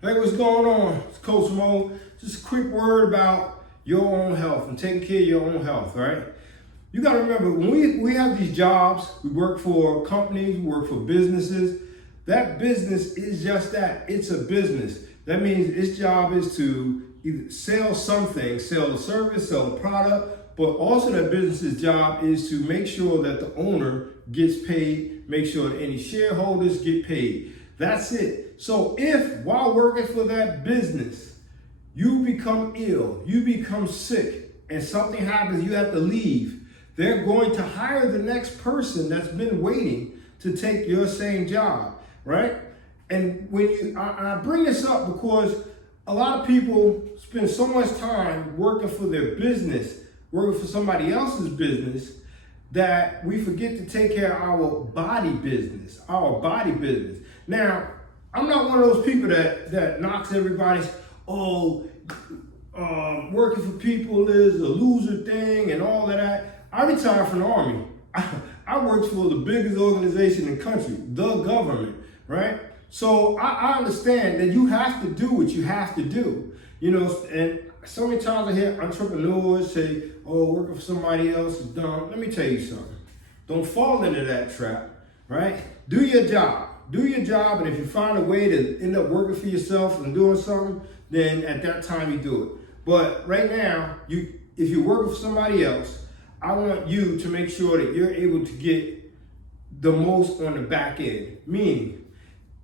Hey, what's going on? It's Coach Mo. Just a quick word about your own health and taking care of your own health, right? You got to remember, when we have these jobs, we work for companies, we work for businesses. That business is just that. It's a business. That means its job is to either sell something, sell a service, sell a product, but also that business's job is to make sure that the owner gets paid, make sure that any shareholders get paid. That's it. So if while working for that business, you become ill, you become sick, and something happens, you have to leave, they're going to hire the next person that's been waiting to take your same job, right? And when I bring this up because a lot of people spend so much time working for their business, working for somebody else's business, that we forget to take care of our body business, Now, I'm not one of those people that knocks everybody's, working for people is a loser thing and all of that. I retired from the Army. I worked for the biggest organization in the country, the government, right? So I understand that you have to do what you have to do, and so many times I hear entrepreneurs say, working for somebody else is dumb. Let me tell you something. Don't fall into that trap, right? Do your job. Do your job, and if you find a way to end up working for yourself and doing something, then at that time you do it. But right now, if you're working for somebody else, I want you to make sure that you're able to get the most on the back end. Meaning,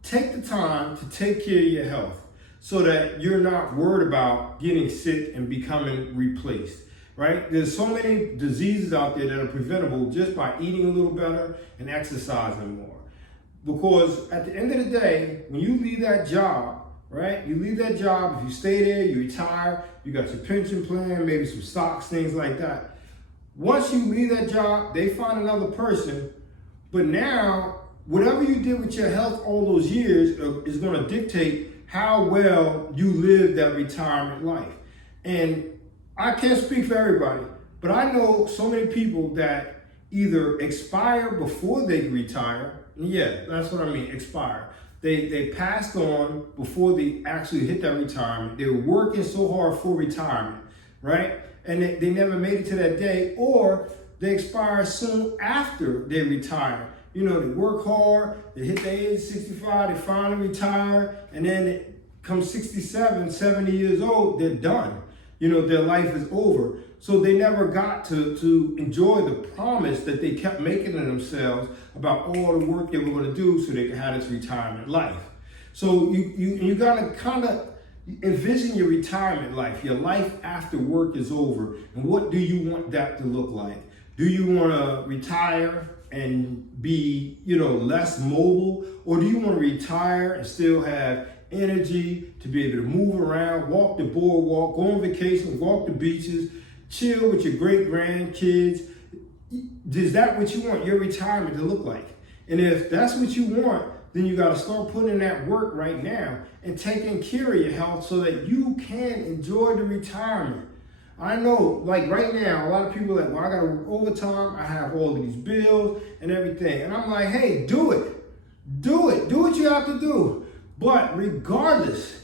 take the time to take care of your health so that you're not worried about getting sick and becoming replaced, right? There's so many diseases out there that are preventable just by eating a little better and exercising more. Because at the end of the day, when you leave that job, right? You leave that job, if you stay there, you retire, you got your pension plan, maybe some stocks, things like that. Once you leave that job, they find another person, but now, whatever you did with your health all those years is going to dictate how well you live that retirement life. And I can't speak for everybody, but I know so many people that either expire before they retire. Yeah, that's what I mean, expire. They passed on before they actually hit that retirement. They were working so hard for retirement, right? And they never made it to that day, or they expire soon after they retire. They work hard, they hit the age of 65, they finally retire, and then it comes 67, 70 years old, they're done. Their life is over. So they never got to enjoy the promise that they kept making to themselves about all the work they were going to do so they could have this retirement life. So you got to kind of envision your retirement life, your life after work is over, and what do you want that to look like? Do you want to retire and be, less mobile, or do you want to retire and still have energy to be able to move around, walk the boardwalk, go on vacation, walk the beaches, chill with your great grandkids? Is that what you want your retirement to look like? And if that's what you want, then you got to start putting in that work right now and taking care of your health so that you can enjoy the retirement. I know, like right now, a lot of people are like, well, I got to work overtime. I have all of these bills and everything. And I'm like, hey, do it. Do what you have to do. But regardless,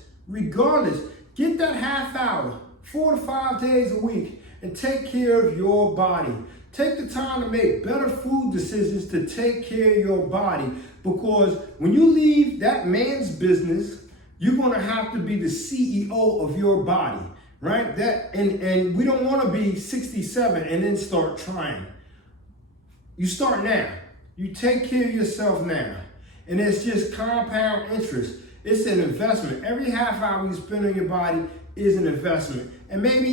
get that half hour, 4 to 5 days a week, and take care of your body. Take the time to make better food decisions to take care of your body, because when you leave that man's business, you're going to have to be the CEO of your body, right? And we don't want to be 67 and then start trying. You start now. You take care of yourself now. And it's just compound interest. It's an investment. Every half hour you spend on your body is an investment. And maybe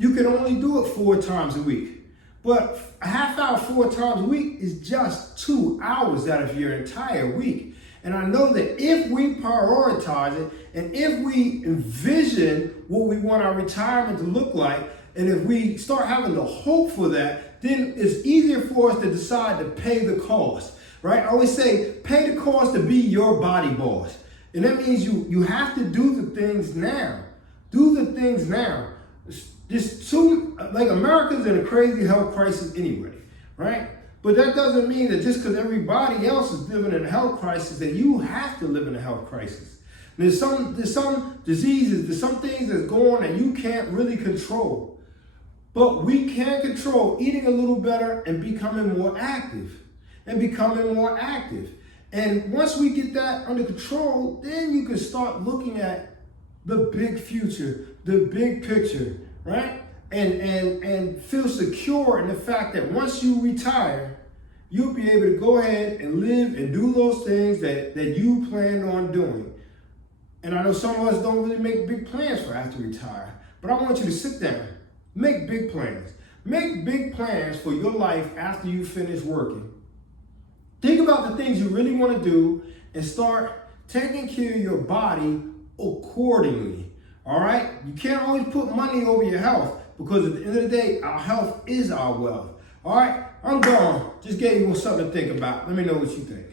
you can only do it 4 times a week. But a half hour 4 times a week is just 2 hours out of your entire week. And I know that if we prioritize it, and if we envision what we want our retirement to look like, and if we start having the hope for that, then it's easier for us to decide to pay the cost, right? I always say, pay the cost to be your body boss. And that means you have to do the things now. Do the things now. America's in a crazy health crisis anyway, right? But that doesn't mean that just because everybody else is living in a health crisis, that you have to live in a health crisis. There's some diseases, there's some things that's going on that you can't really control. But we can control eating a little better and becoming more active. And once we get that under control, then you can start looking at the big future, the big picture, right? And feel secure in the fact that once you retire, you'll be able to go ahead and live and do those things that you planned on doing. And I know some of us don't really make big plans for after retire, but I want you to sit down, make big plans. Make big plans for your life after you finish working. Think about the things you really want to do and start taking care of your body accordingly. All right? You can't always put money over your health, because at the end of the day, our health is our wealth. All right? I'm gone. Just gave you something to think about. Let me know what you think.